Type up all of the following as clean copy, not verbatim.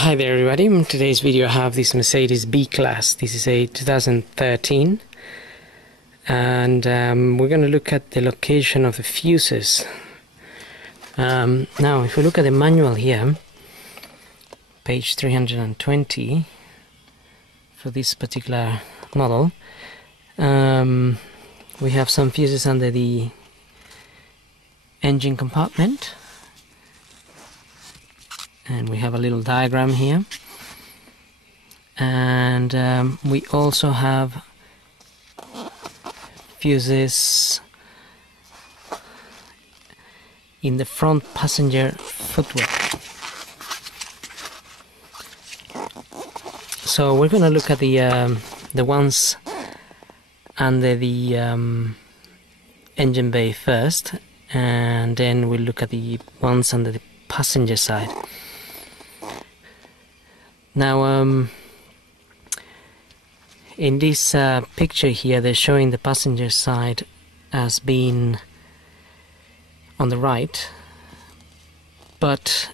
Hi there everybody, in today's video I have this Mercedes B-Class. This is a 2013 and we're going to look at the location of the fuses. Now if we look at the manual here, page 320 for this particular model, we have some fuses under the engine compartment. And we have a little diagram here, and we also have fuses in the front passenger footwell. So we're going to look at the ones under the engine bay first, and then we'll look at the ones under the passenger side. Now in this picture here they're showing the passenger side as being on the right, but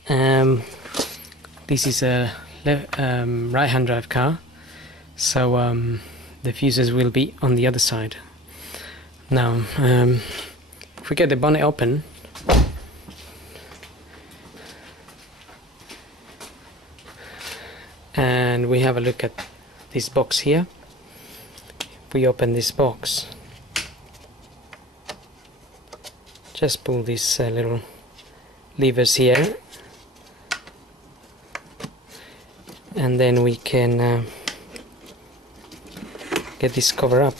this is a right-hand drive car, so the fuses will be on the other side. Now if we get the bonnet open, and we have a look at this box here. If we open this box, just pull these little levers here, and then we can get this cover up,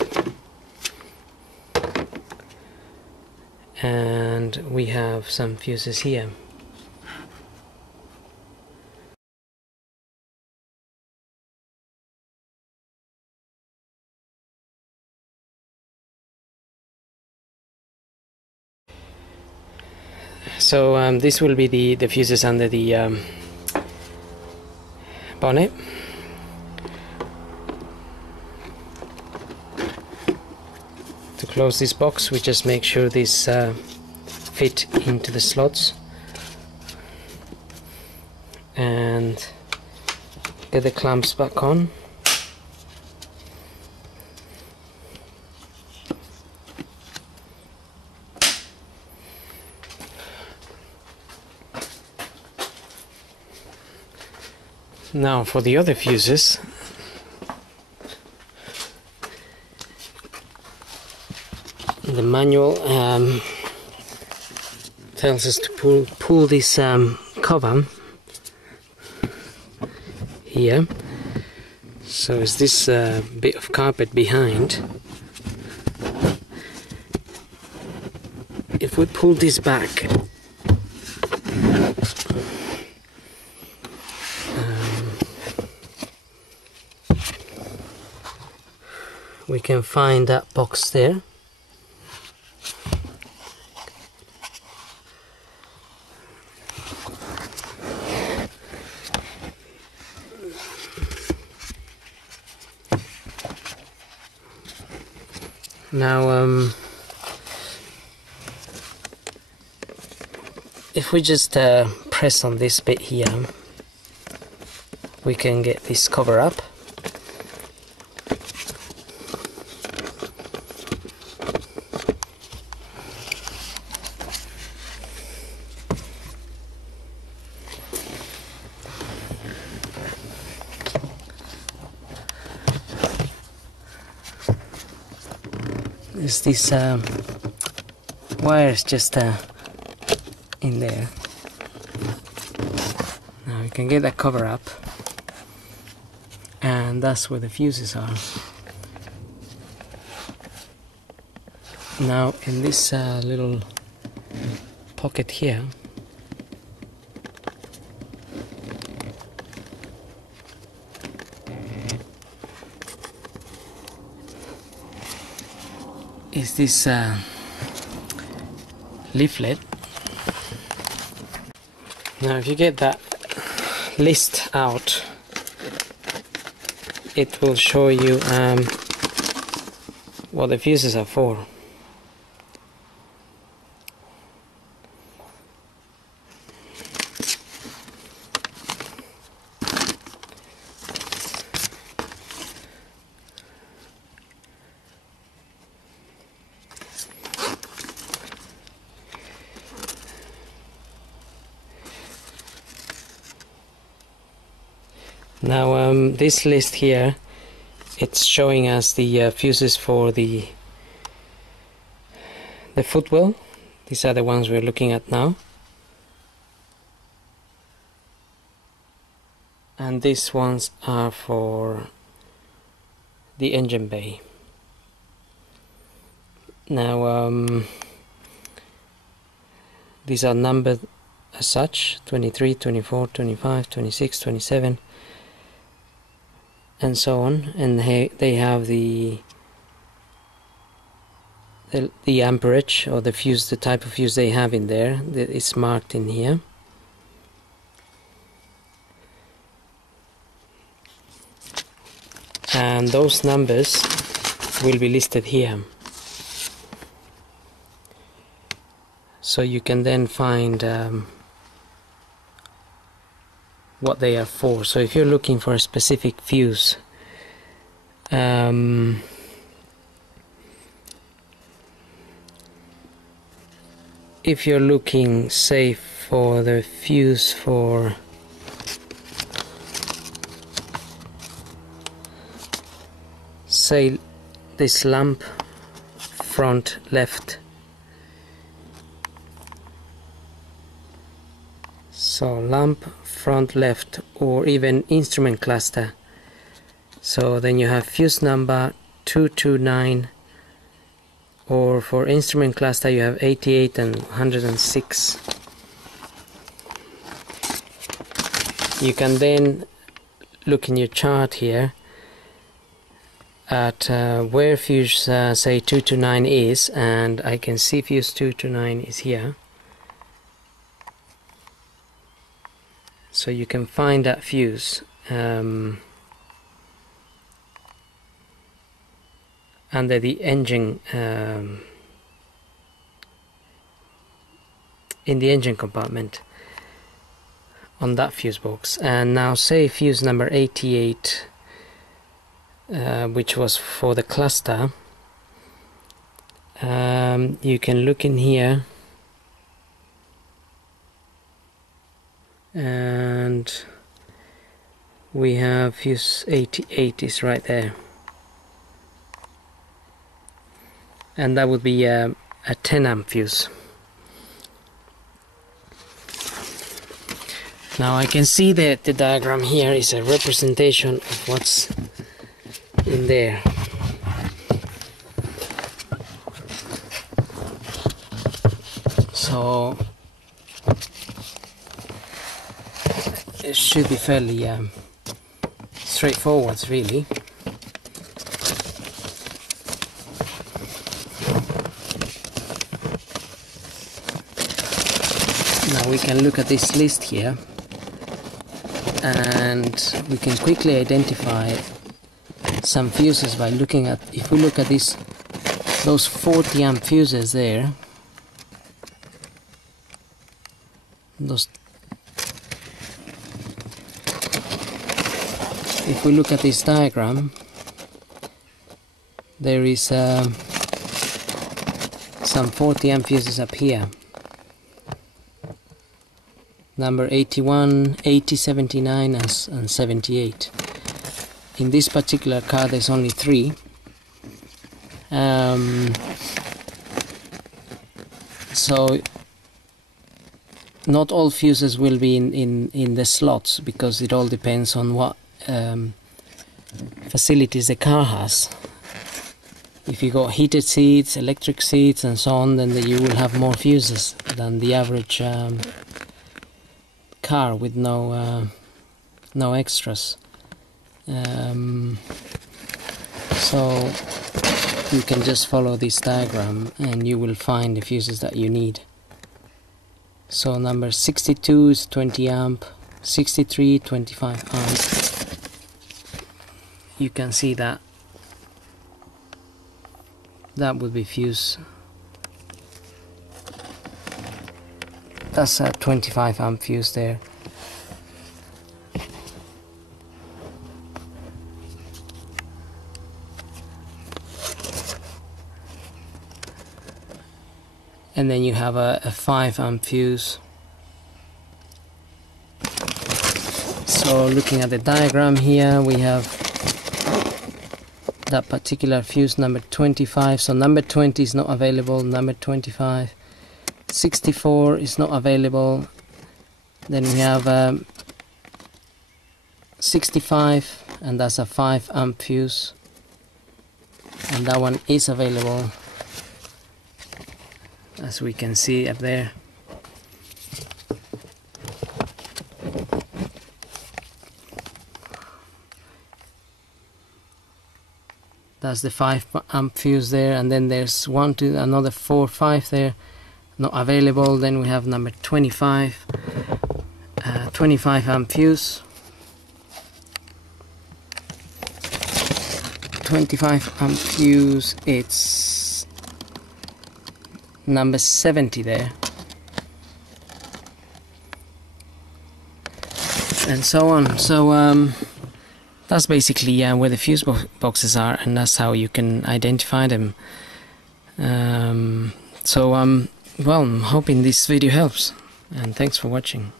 and we have some fuses here. So this will be the fuses under the bonnet. To close this box, we just make sure these fit into the slots and get the clamps back on. Now for the other fuses, the manual tells us to pull this cover here. So is this bit of carpet behind. If we pull this back, we can find that box there. Now if we just press on this bit here, we can get this cover up. There's this wires just in there. Now you can get that cover up, and that's where the fuses are. Now in this little pocket here, is this leaflet. Now if you get that list out, it will show you what the fuses are for. Now this list here, it's showing us the fuses for the footwell. These are the ones we're looking at now. And these ones are for the engine bay. Now these are numbered as such: 23, 24, 25, 26, 27, and so on, and they have the amperage, or the fuse, the type of fuse they have in there. It's marked in here. And those numbers will be listed here, so you can then find what they are for. So if you're looking for a specific fuse, if you're looking, say, for the fuse for say this lamp front left, so lamp front left, or even instrument cluster, so then you have fuse number 229, or for instrument cluster you have 88 and 106. You can then look in your chart here at where fuse say 229 is, and I can see fuse 229 is here, so you can find that fuse under the engine, in the engine compartment, on that fuse box. And now say fuse number 88, which was for the cluster, you can look in here, and we have fuse 88 is right there, and that would be a 10 amp fuse. Now I can see that the diagram here is a representation of what's in there. So it should be fairly straightforward, really. Now we can look at this list here, and we can quickly identify some fuses by looking at, if we look at those 40 amp fuses there, if we look at this diagram, there is some 40 amp fuses up here, number 81, 80, 79 and 78. In this particular car there's only 3. So not all fuses will be in the slots, because it all depends on what facilities the car has. If you got heated seats, electric seats and so on, then you will have more fuses than the average car with no extras. So you can just follow this diagram and you will find the fuses that you need. So number 62 is 20 amp, 63 25 amp. You can see that would be fuse. That's a 25 amp fuse there. And then you have a 5 amp fuse. So looking at the diagram here, we have that particular fuse number 25, so number 20 is not available, number 25, 64 is not available, then we have 65, and that's a 5 amp fuse, and that one is available, as we can see up there. That's the 5 amp fuse there, and then there's another 4, 5 there, not available. Then we have number 25, 25 amp fuse, 25 amp fuse, it's number 70 there, and so on. So that's basically where the fuse boxes are, and that's how you can identify them. Well, I'm hoping this video helps, and thanks for watching.